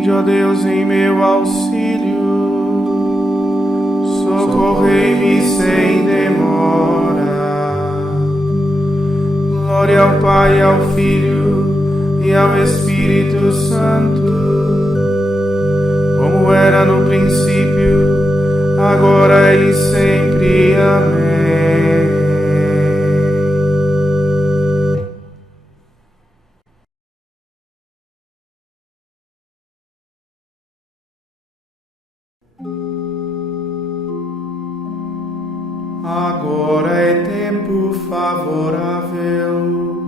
Vinde, ó Deus, em meu auxílio, socorrei-me sem demora. Glória ao Pai, ao Filho e ao Espírito Santo, como era no princípio, agora e sempre. Amém. Agora é tempo favorável,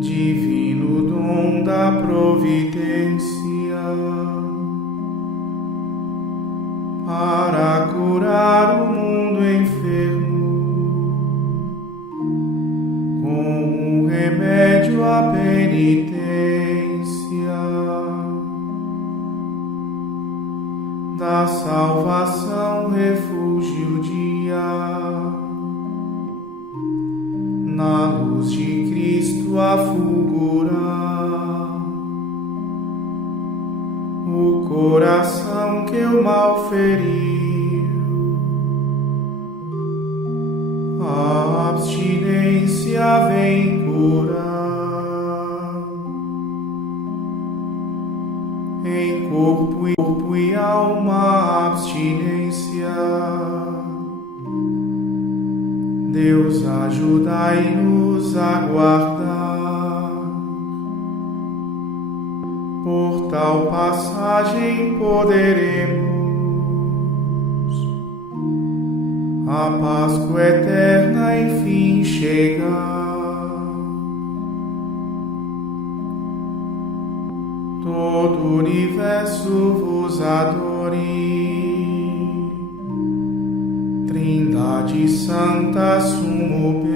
divino dom da providência, para curar o mundo enfermo, com um remédio à penitência, da salvação refúgio dia, na luz de Cristo a fulgurar. O coração que o mal feriu, a abstinência vem curar. Em corpo e alma abstinência, Deus ajudai-nos a guardar. Por tal passagem poderemos a Páscoa eterna enfim chegar. Todo o universo vos adore, Trindade Santa, sumo bem.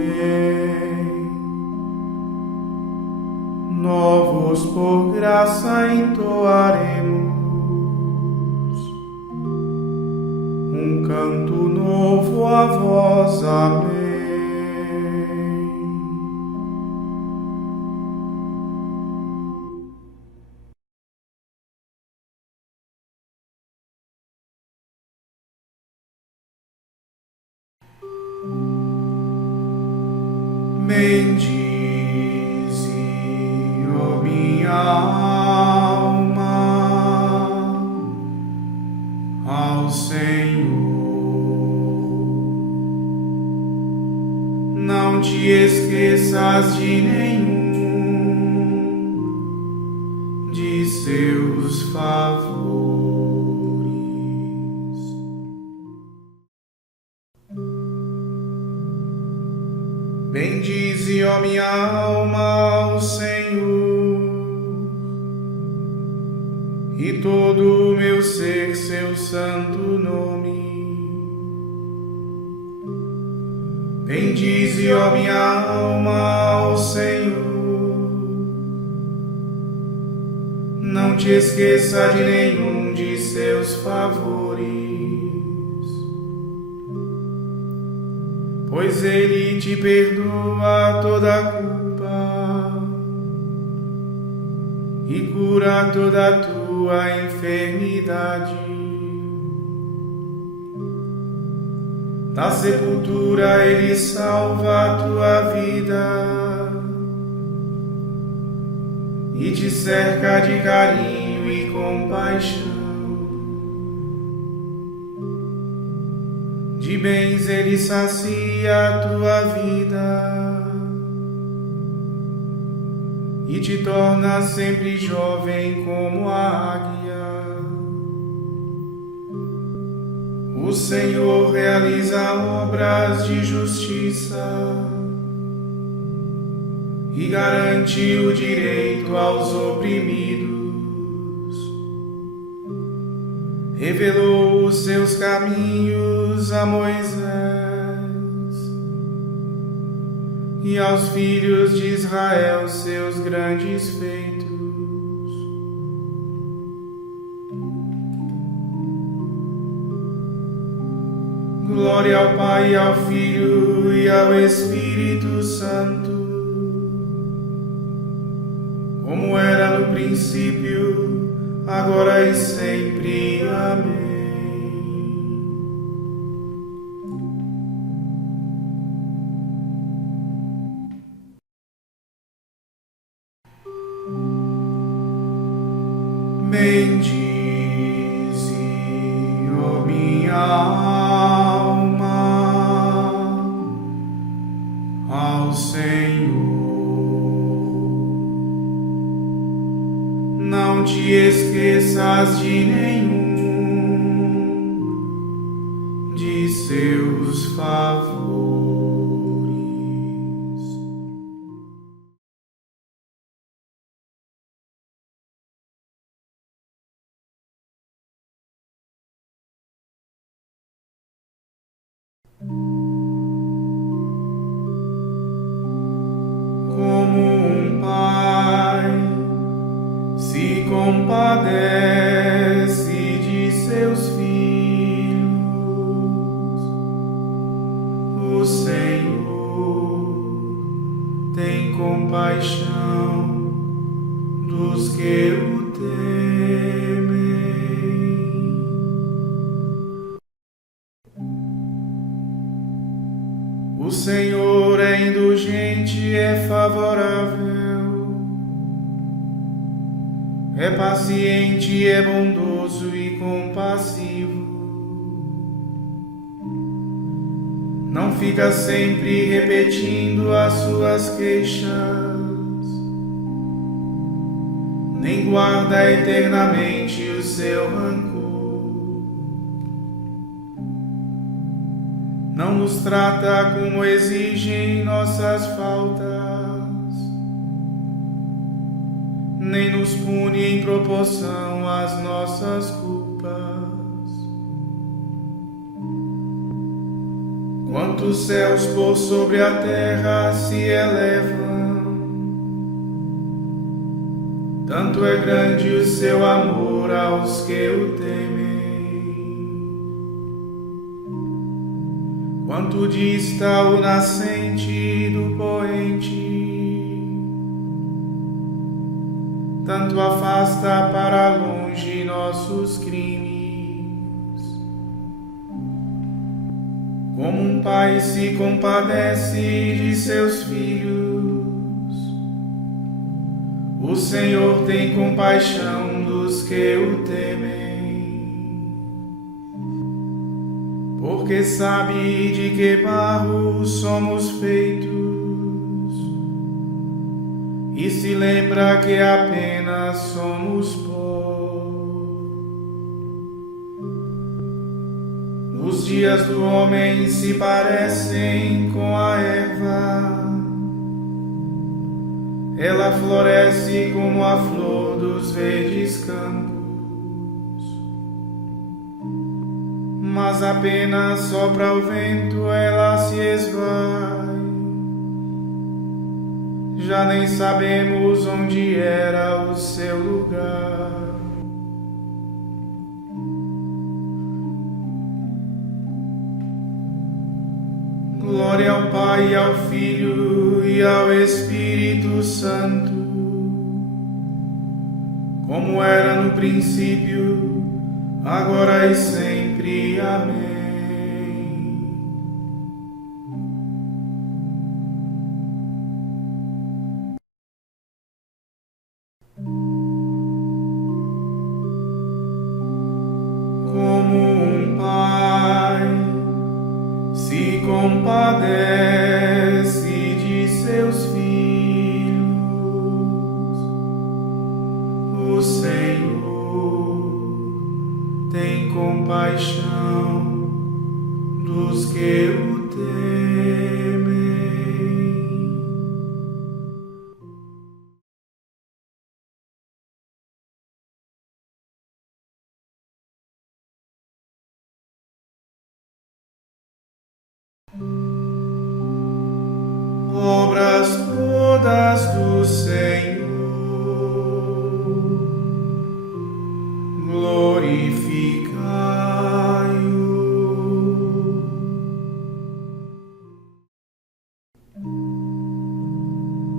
Novos por graça entoaremos um canto novo a vós, amém. Bendize, ó minha alma, ao Senhor. Não te esqueças de nenhum de seus favores. Bendize, ó minha alma, ao Senhor, e todo o meu ser seu santo nome. Bendize, ó minha alma, ao Senhor. Não te esqueça de nenhum de seus favores, pois Ele te perdoa toda a culpa e cura toda a tua enfermidade. Da sepultura Ele salva a tua vida e te cerca de carinho e compaixão. De bens Ele sacia a tua vida e te torna sempre jovem como a águia. O Senhor realiza obras de justiça e garante o direito aos oprimidos. Revelou os seus caminhos a Moisés e aos filhos de Israel seus grandes feitos. Glória ao Pai, ao Filho e ao Espírito Santo, como era no princípio, agora e sempre. Amém. Bendize, ó minha alma, ao Senhor. Não te esqueças de nenhum de seus favores. Como um pai se compadece de seus filhos, o Senhor tem compaixão dos que o temem. O Senhor é indulgente, é favorável, é paciente, é bondoso e compassivo. Não fica sempre repetindo as suas queixas, nem guarda eternamente o seu rancor. Não nos trata como exigem nossas faltas, nem nos pune em proporção às nossas culpas. Quantos céus por sobre a terra se elevam, tanto é grande o seu amor aos que o temem. Quanto dista o nascente do poente, tanto afasta para longe nossos crimes. Como um pai se compadece de seus filhos, o Senhor tem compaixão dos que o temem. Porque sabe de que barro somos feitos, e se lembra que apenas somos pó. Os dias do homem se parecem com a erva, ela floresce como a flor dos verdes campos, mas apenas sopra o vento, ela se esvai. Já nem sabemos onde era o seu lugar. Glória ao Pai, ao Filho e ao Espírito Santo, como era no princípio, agora e sempre. Amém. Como um pai se compadece de seus filhos, o Senhor tem compaixão dos que o temem. Obras todas do Senhor, glorificai-o.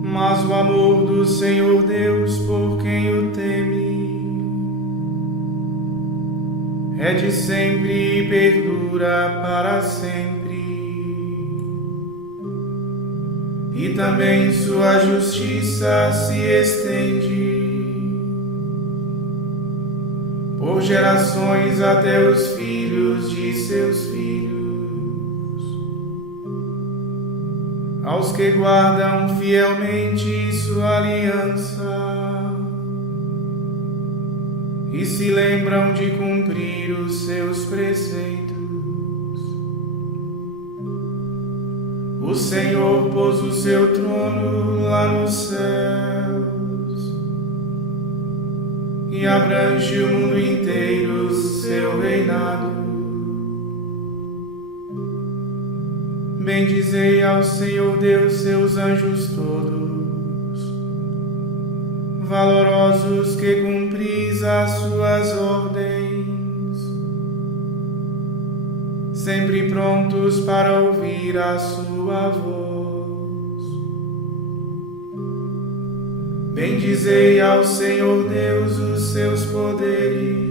Mas mas o amor do Senhor Deus por quem o teme é de sempre e perdura para sempre. E também sua justiça se estende por gerações até os filhos de seus filhos, aos que guardam fielmente sua aliança e se lembram de cumprir os seus preceitos. O Senhor pôs o seu trono lá nos céus e abrange o mundo inteiro seu reinado. Bendizei ao Senhor Deus seus anjos todos, valorosos que cumpris as suas ordens, sempre prontos para ouvir a sua voz. Bendizei ao Senhor Deus os seus poderes,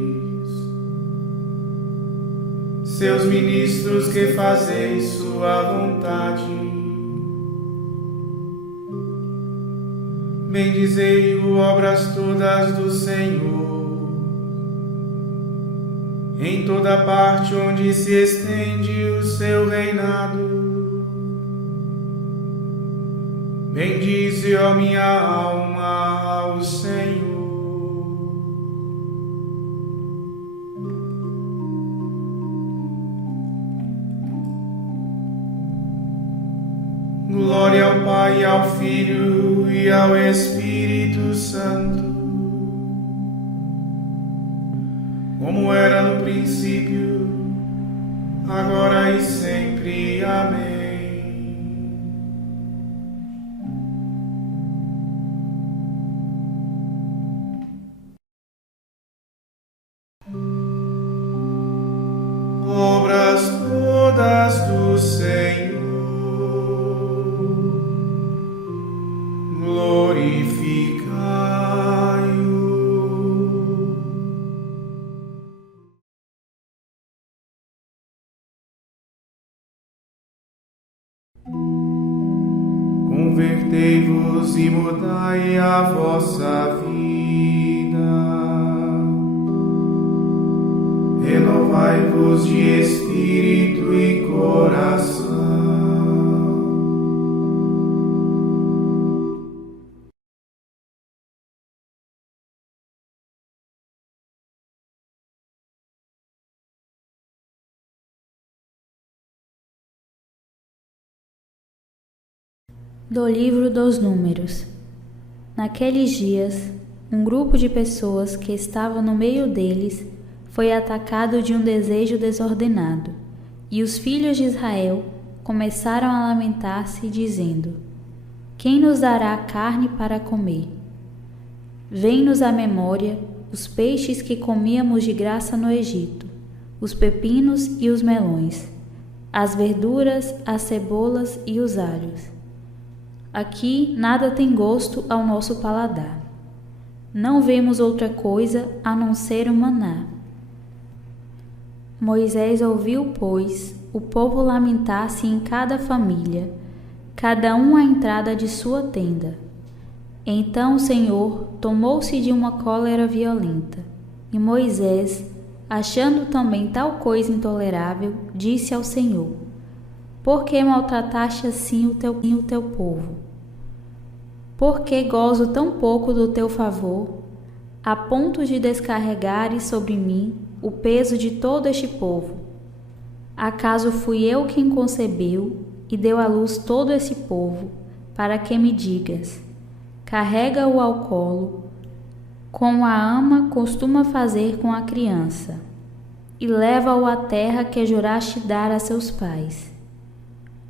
seus ministros que fazeis sua vontade. Bendizei-o, obras todas do Senhor, em toda parte onde se estende o seu reinado. Bendize, ó minha alma, ao Senhor. Glória ao Pai, ao Filho e ao Espírito Santo, como era no princípio, agora e sempre. Amém. Obras todas do Senhor, glorificai-o. Convertei-vos e mudai a vossa vida, renovai-vos de espírito e coração. Do livro dos Números. Naqueles dias, um grupo de pessoas que estava no meio deles foi atacado de um desejo desordenado, e os filhos de Israel começaram a lamentar-se, dizendo: Quem nos dará carne para comer? Vem-nos à memória os peixes que comíamos de graça no Egito, os pepinos e os melões, as verduras, as cebolas e os alhos. Aqui nada tem gosto ao nosso paladar. Não vemos outra coisa a não ser o maná. Moisés ouviu, pois, o povo lamentar-se em cada família, cada um à entrada de sua tenda. Então o Senhor tomou-se de uma cólera violenta, e Moisés, achando também tal coisa intolerável, disse ao Senhor: Por que maltrataste assim o teu povo? Por que gozo tão pouco do teu favor, a ponto de descarregares sobre mim o peso de todo este povo? Acaso fui eu quem concebeu e deu à luz todo esse povo, para que me digas: carrega-o ao colo, como a ama costuma fazer com a criança, e leva-o à terra que juraste dar a seus pais?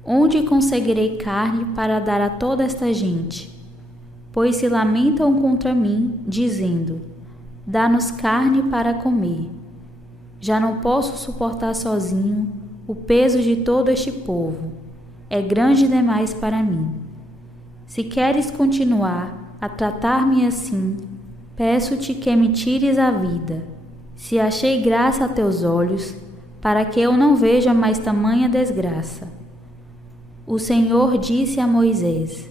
Onde conseguirei carne para dar a toda esta gente? Pois se lamentam contra mim, dizendo: dá-nos carne para comer. Já não posso suportar sozinho o peso de todo este povo. É grande demais para mim. se queres continuar a tratar-me assim, peço-te que me tires a vida, se achei graça a teus olhos, para que eu não veja mais tamanha desgraça. O Senhor disse a Moisés: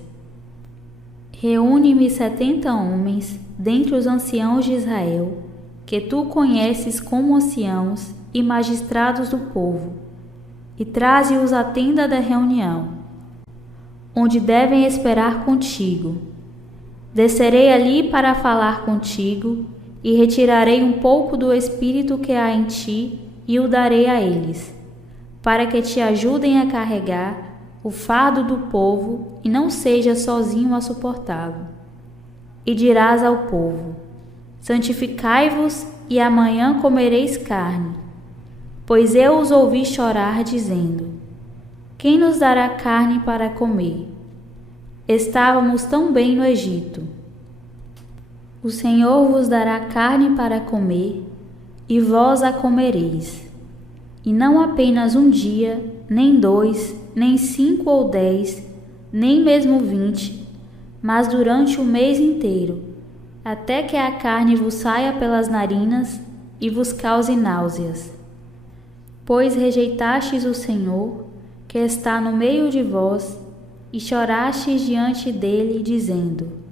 Reúne-me 70 homens dentre os anciãos de Israel, que tu conheces como anciãos e magistrados do povo, e traze-os à tenda da reunião, onde devem esperar contigo. Descerei ali para falar contigo, e retirarei um pouco do espírito que há em ti e o darei a eles, para que te ajudem a carregar o fardo do povo e não seja sozinho a suportá-lo. E dirás ao povo: santificai-vos e amanhã comereis carne, pois eu os ouvi chorar dizendo: quem nos dará carne para comer? Estávamos tão bem no Egito. O Senhor vos dará carne para comer, e vós a comereis. E não apenas um dia, nem 2, nem 5 ou 10, nem mesmo 20, mas durante o mês inteiro, até que a carne vos saia pelas narinas e vos cause náuseas. Pois rejeitastes o Senhor, que está no meio de vós, e chorastes diante dele, dizendo: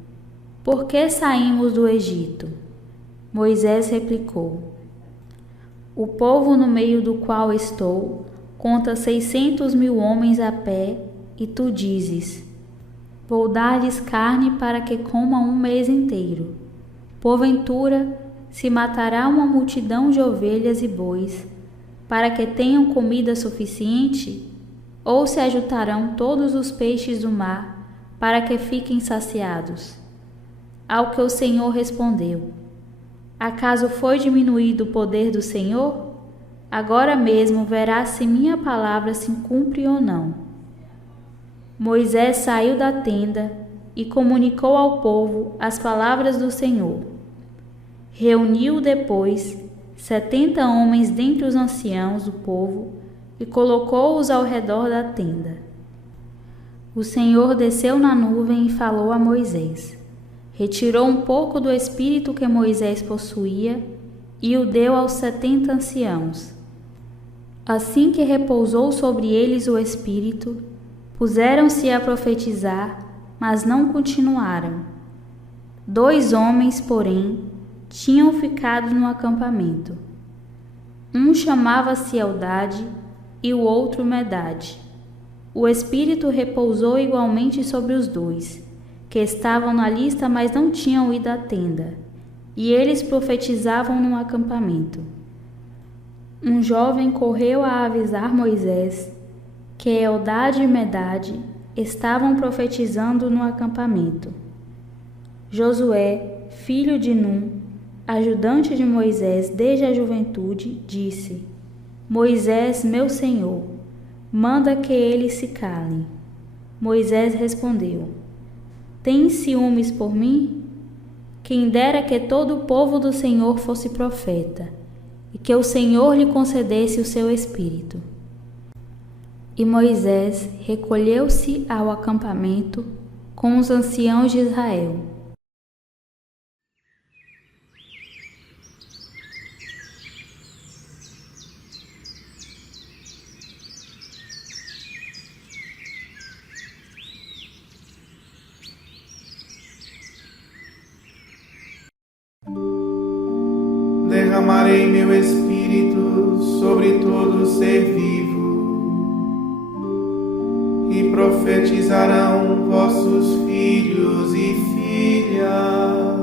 por que saímos do Egito? Moisés replicou: o povo no meio do qual estou conta 600.000 homens a pé, e tu dizes: vou dar-lhes carne para que comam um mês inteiro. Porventura, se matará uma multidão de ovelhas e bois, para que tenham comida suficiente? Ou se ajuntarão todos os peixes do mar, para que fiquem saciados? Ao que o Senhor respondeu: acaso foi diminuído o poder do Senhor? Agora mesmo verás se minha palavra se cumpre ou não. Moisés saiu da tenda e comunicou ao povo as palavras do Senhor. Reuniu depois 70 homens dentre os anciãos do povo e colocou-os ao redor da tenda. O Senhor desceu na nuvem e falou a Moisés. Retirou um pouco do espírito que Moisés possuía e o deu aos 70 anciãos. Assim que repousou sobre eles o espírito, puseram-se a profetizar, mas não continuaram. 2 homens, porém, tinham ficado no acampamento. Um chamava-se Eldade e o outro Medade. O espírito repousou igualmente sobre os 2, que estavam na lista, mas não tinham ido à tenda, e eles profetizavam no acampamento. Um jovem correu a avisar Moisés que Eldade e Medade estavam profetizando no acampamento. Josué, filho de Num, ajudante de Moisés desde a juventude, disse: Moisés, meu senhor, manda que eles se calem. Moisés respondeu: tens ciúmes por mim? Quem dera que todo o povo do Senhor fosse profeta, e que o Senhor lhe concedesse o seu espírito. E Moisés recolheu-se ao acampamento com os anciãos de Israel. Derramarei meu espírito sobre todo ser vivo, e profetizarão vossos filhos e filhas.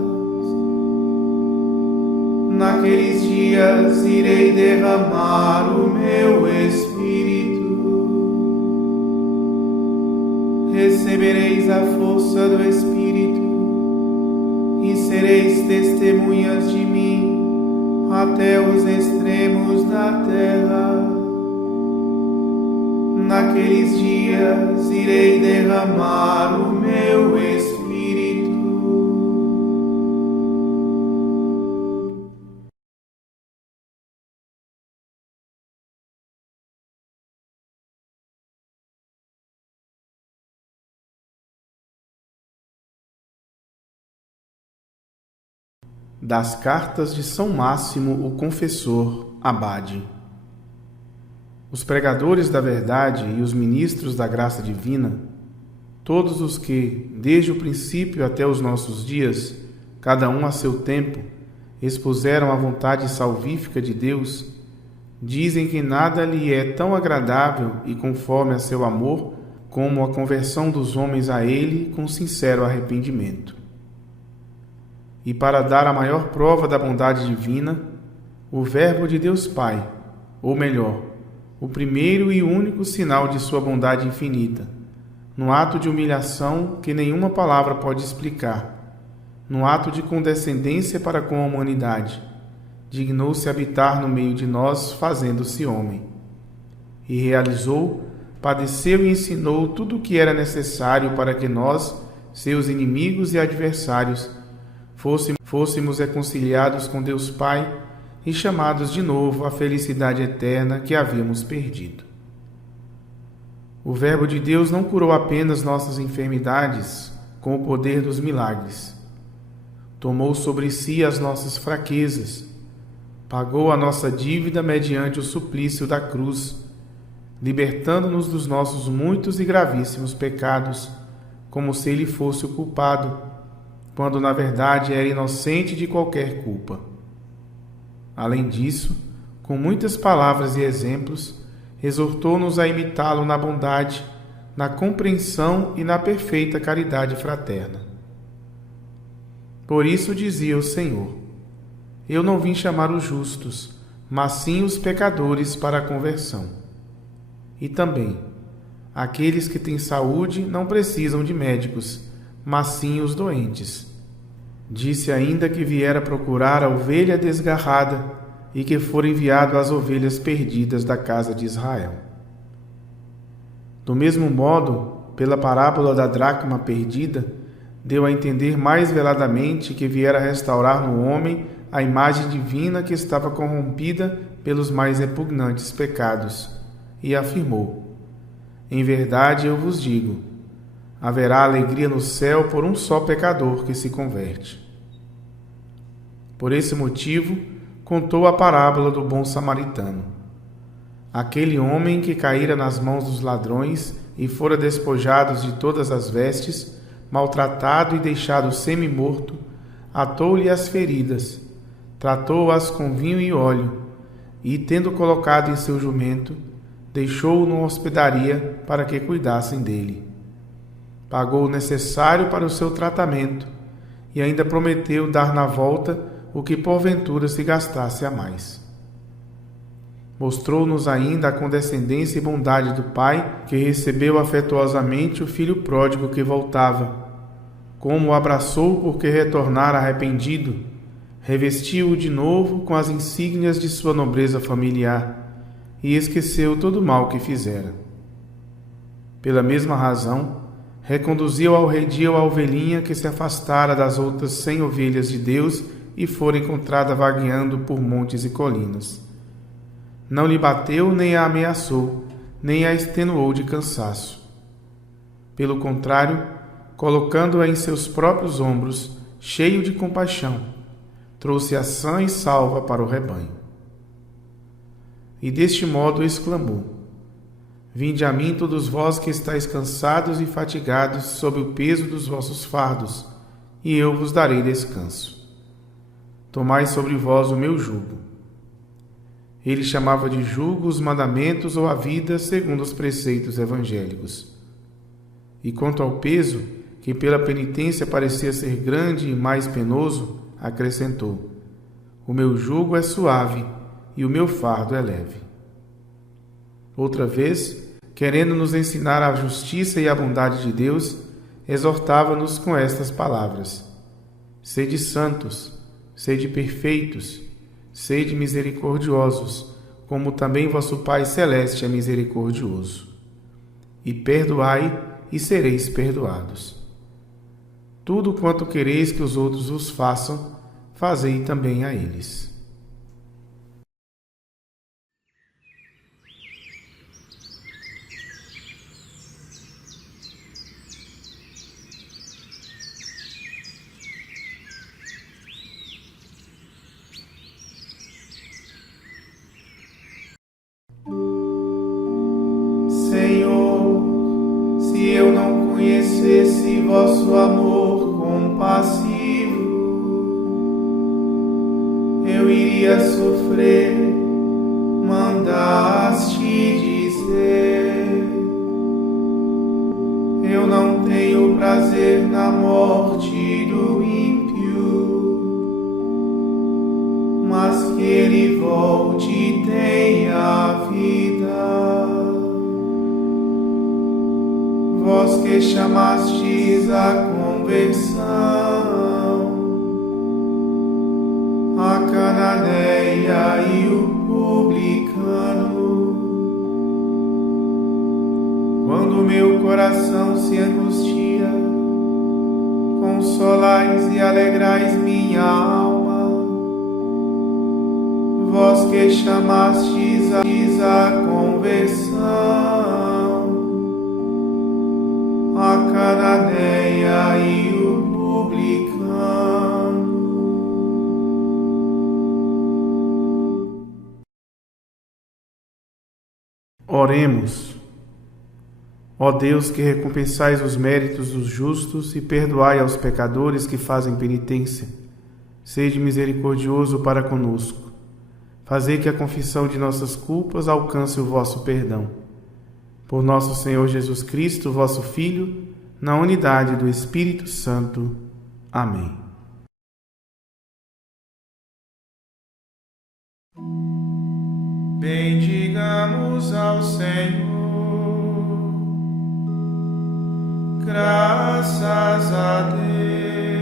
Naqueles dias irei derramar o meu espírito. Recebereis a força do Espírito e sereis testemunhas de mim até os extremos da terra. Naqueles dias irei derramar o meu espírito. Das cartas de São Máximo o Confessor, abade. Os pregadores da verdade e os ministros da graça divina, todos os que, desde o princípio até os nossos dias, cada um a seu tempo, expuseram a vontade salvífica de Deus, dizem que nada lhe é tão agradável e conforme a seu amor como a conversão dos homens a Ele com sincero arrependimento. E para dar a maior prova da bondade divina, o Verbo de Deus Pai, ou melhor, o primeiro e único sinal de sua bondade infinita, no ato de humilhação que nenhuma palavra pode explicar, no ato de condescendência para com a humanidade, dignou-se habitar no meio de nós, fazendo-se homem. E realizou, padeceu e ensinou tudo o que era necessário para que nós, seus inimigos e adversários, fôssemos reconciliados com Deus Pai e chamados de novo à felicidade eterna que havíamos perdido. O Verbo de Deus não curou apenas nossas enfermidades com o poder dos milagres. Tomou sobre si as nossas fraquezas, pagou a nossa dívida mediante o suplício da cruz, libertando-nos dos nossos muitos e gravíssimos pecados, como se ele fosse o culpado, quando na verdade era inocente de qualquer culpa. Além disso, com muitas palavras e exemplos, exortou-nos a imitá-lo na bondade, na compreensão e na perfeita caridade fraterna. Por isso dizia o Senhor: Eu não vim chamar os justos, mas sim os pecadores para a conversão. E também, aqueles que têm saúde não precisam de médicos, mas sim os doentes. Disse ainda que viera procurar a ovelha desgarrada e que fora enviado às ovelhas perdidas da casa de Israel. Do mesmo modo, pela parábola da dracma perdida, deu a entender mais veladamente que viera restaurar no homem a imagem divina que estava corrompida pelos mais repugnantes pecados, e afirmou: Em verdade eu vos digo, haverá alegria no céu por um só pecador que se converte. Por esse motivo, contou a parábola do bom samaritano. Aquele homem que caíra nas mãos dos ladrões e fora despojado de todas as vestes, maltratado e deixado semi-morto, atou-lhe as feridas, tratou-as com vinho e óleo, e, tendo colocado em seu jumento, deixou-o numa hospedaria para que cuidassem dele. Pagou o necessário para o seu tratamento e ainda prometeu dar na volta o que porventura se gastasse a mais. Mostrou-nos ainda a condescendência e bondade do Pai, que recebeu afetuosamente o filho pródigo que voltava, como o abraçou porque retornara arrependido, revestiu-o de novo com as insígnias de sua nobreza familiar e esqueceu todo o mal que fizera. Pela mesma razão, reconduziu ao redil a ovelhinha que se afastara das outras 100 ovelhas de Deus e fora encontrada vagueando por montes e colinas. Não lhe bateu, nem a ameaçou, nem a extenuou de cansaço. Pelo contrário, colocando-a em seus próprios ombros, cheio de compaixão, trouxe-a sã e salva para o rebanho. E deste modo exclamou: Vinde a mim todos vós que estáis cansados e fatigados sob o peso dos vossos fardos, e eu vos darei descanso. Tomai sobre vós o meu jugo. Ele chamava de jugo os mandamentos ou a vida segundo os preceitos evangélicos. E quanto ao peso, que pela penitência parecia ser grande e mais penoso, acrescentou: O meu jugo é suave e o meu fardo é leve. Outra vez, querendo nos ensinar a justiça e a bondade de Deus, exortava-nos com estas palavras: Sede santos, sede perfeitos, sede misericordiosos, como também vosso Pai Celeste é misericordioso. E perdoai, e sereis perdoados. Tudo quanto quereis que os outros vos façam, fazei também a eles. iria sofrer, mandaste dizer: eu não tenho prazer na morte do ímpio, mas que ele volte e tenha vida. Vós que chamastes a conversão, a cananeia e o publicano, quando meu coração se angustia, consolais e alegrais minha alma. Vós que chamastes a conversão, a cananeia e o publicano. Oremos. Ó Deus, que recompensais os méritos dos justos e perdoai aos pecadores que fazem penitência, sede misericordioso para conosco. Fazei que a confissão de nossas culpas alcance o vosso perdão. Por nosso Senhor Jesus Cristo, vosso Filho, na unidade do Espírito Santo. Amém. Bendigamos ao Senhor. Graças a Deus.